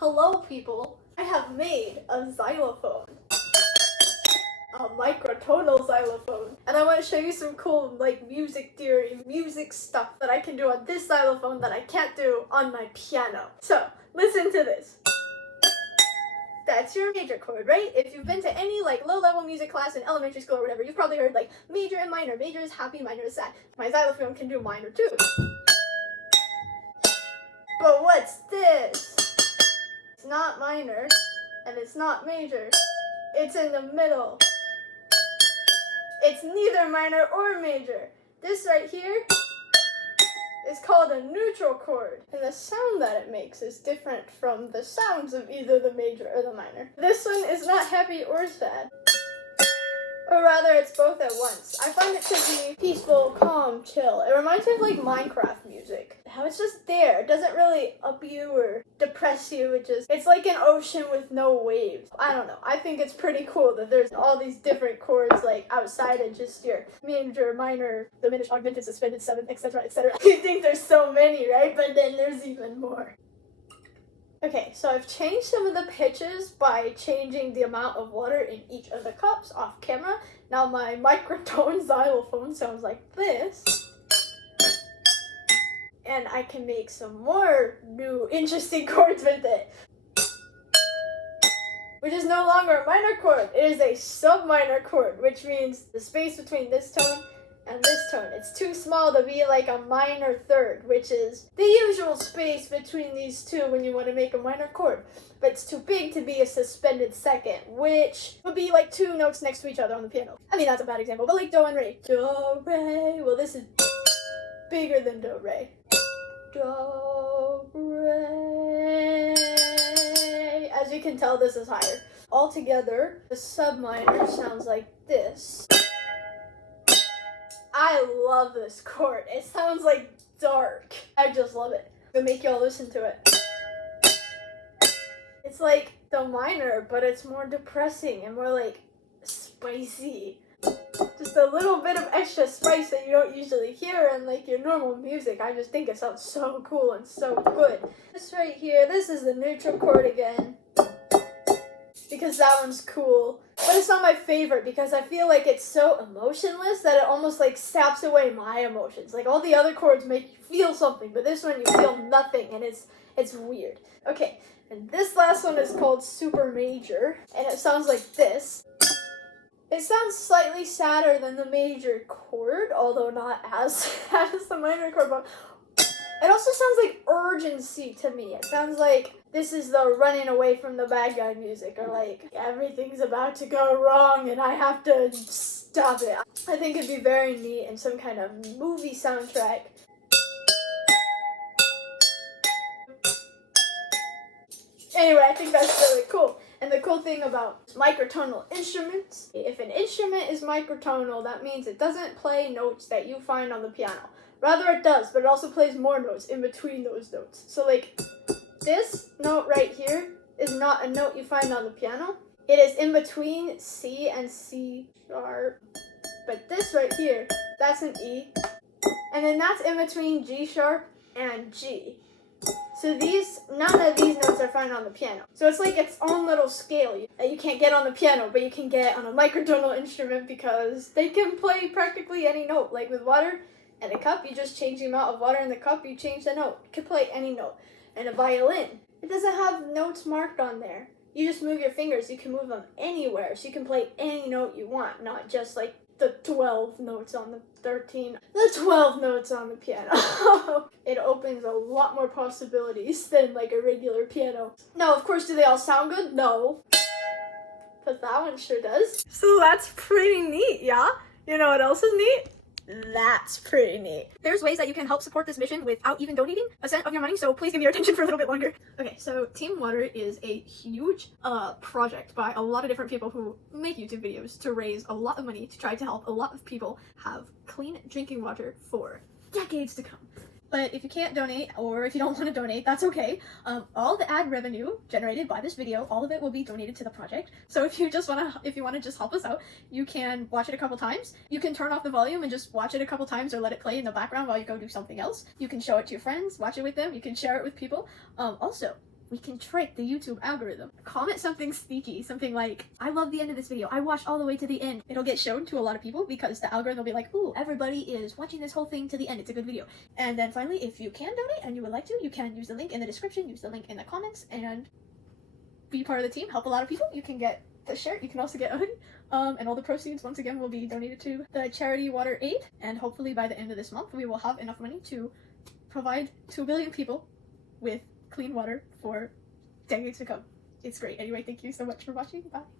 Hello people, I have made a xylophone. A microtonal xylophone. And I want to show you some cool music theory, music stuff that I can do on this xylophone that I can't do on my piano. So, listen to this. That's your major chord, right? If you've been to any low-level music class in elementary school or whatever, you've probably heard major and minor. Major is happy, minor is sad. My xylophone can do minor too. But what's this? It's not minor, and it's not major. It's in the middle. It's neither minor or major. This right here is called a neutral chord, and the sound that it makes is different from the sounds of either the major or the minor. This one is not happy or sad, or rather it's both at once. I find it to be peaceful, calm, chill. It reminds me of Minecraft music. How it's just there. It doesn't really up you or depress you. It's like an ocean with no waves. I don't know. I think it's pretty cool that there's all these different chords outside of just your major, minor, diminished, augmented, suspended, seventh, etc., etc. You think there's so many, right? But then there's even more. Okay, so I've changed some of the pitches by changing the amount of water in each of the cups off camera. Now my microtone xylophone sounds like this. And I can make some more new interesting chords with it. Which is no longer a minor chord, it is a sub-minor chord, which means the space between this tone and this tone. It's too small to be a minor third, which is the usual space between these two when you want to make a minor chord. But it's too big to be a suspended second, which would be two notes next to each other on the piano. I mean, that's a bad example, but do and re. Do, re. Well, this is bigger than do, re. Do, re. As you can tell, this is higher. Altogether, the sub-minor sounds like this. I love this chord. It sounds dark. I just love it. I'm gonna make y'all listen to it. It's like the minor, but it's more depressing and more spicy. Just a little bit of extra spice that you don't usually hear in your normal music. I just think it sounds so cool and so good. This right here, this is the neutral chord again, because that one's cool. But it's not my favorite because I feel it's so emotionless that it almost saps away my emotions. All the other chords make you feel something, but this one you feel nothing, and it's weird. Okay, and this last one is called super major, and it sounds like this. It sounds slightly sadder than the major chord, although not as sad as the minor chord, but it also sounds like urgency to me. It sounds like this is the running away from the bad guy music, or everything's about to go wrong and I have to stop it. I think it'd be very neat in some kind of movie soundtrack. Anyway, I think that's really cool. And the cool thing about microtonal instruments, if an instrument is microtonal, that means it doesn't play notes that you find on the piano. Rather, it does, but it also plays more notes in between those notes. So this note right here is not a note you find on the piano. It is in between C and C sharp. But this right here, that's an E. And then that's in between G sharp and G. So none of these notes are found on the piano. So it's its own little scale that you can't get on the piano, but you can get on a microtonal instrument because they can play practically any note. With water and a cup, you just change the amount of water in the cup, you change the note. You can play any note. And a violin, it doesn't have notes marked on there. You just move your fingers, you can move them anywhere, so you can play any note you want, not just the 12 notes on the 12 notes on the piano. It opens a lot more possibilities than a regular piano. Now, of course, do they all sound good? No. But that one sure does. So that's pretty neat, yeah? You know what else is neat? That's pretty neat. There's ways that you can help support this mission without even donating a cent of your money, so please give me your attention for a little bit longer. Okay, so Team Water is a huge project by a lot of different people who make YouTube videos to raise a lot of money to try to help a lot of people have clean drinking water for decades to come. But if you can't donate, or if you don't want to donate, that's okay. All the ad revenue generated by this video, all of it will be donated to the project. So if you want to just help us out, you can watch it a couple times. You can turn off the volume and just watch it a couple times, or let it play in the background while you go do something else. You can show it to your friends, watch it with them. You can share it with people. Also, we can trick the YouTube algorithm. Comment something sneaky, something like, I love the end of this video, I watched all the way to the end. It'll get shown to a lot of people because the algorithm will be like, ooh, everybody is watching this whole thing to the end, it's a good video. And then finally, if you can donate and you would like to, you can use the link in the description, use the link in the comments, and be part of the team, help a lot of people. You can get the shirt, you can also get a hoodie, and all the proceeds once again will be donated to the charity Water Aid, and hopefully by the end of this month we will have enough money to provide 2 billion people with clean water for decades to come. It's great. Anyway, thank you so much for watching. Bye.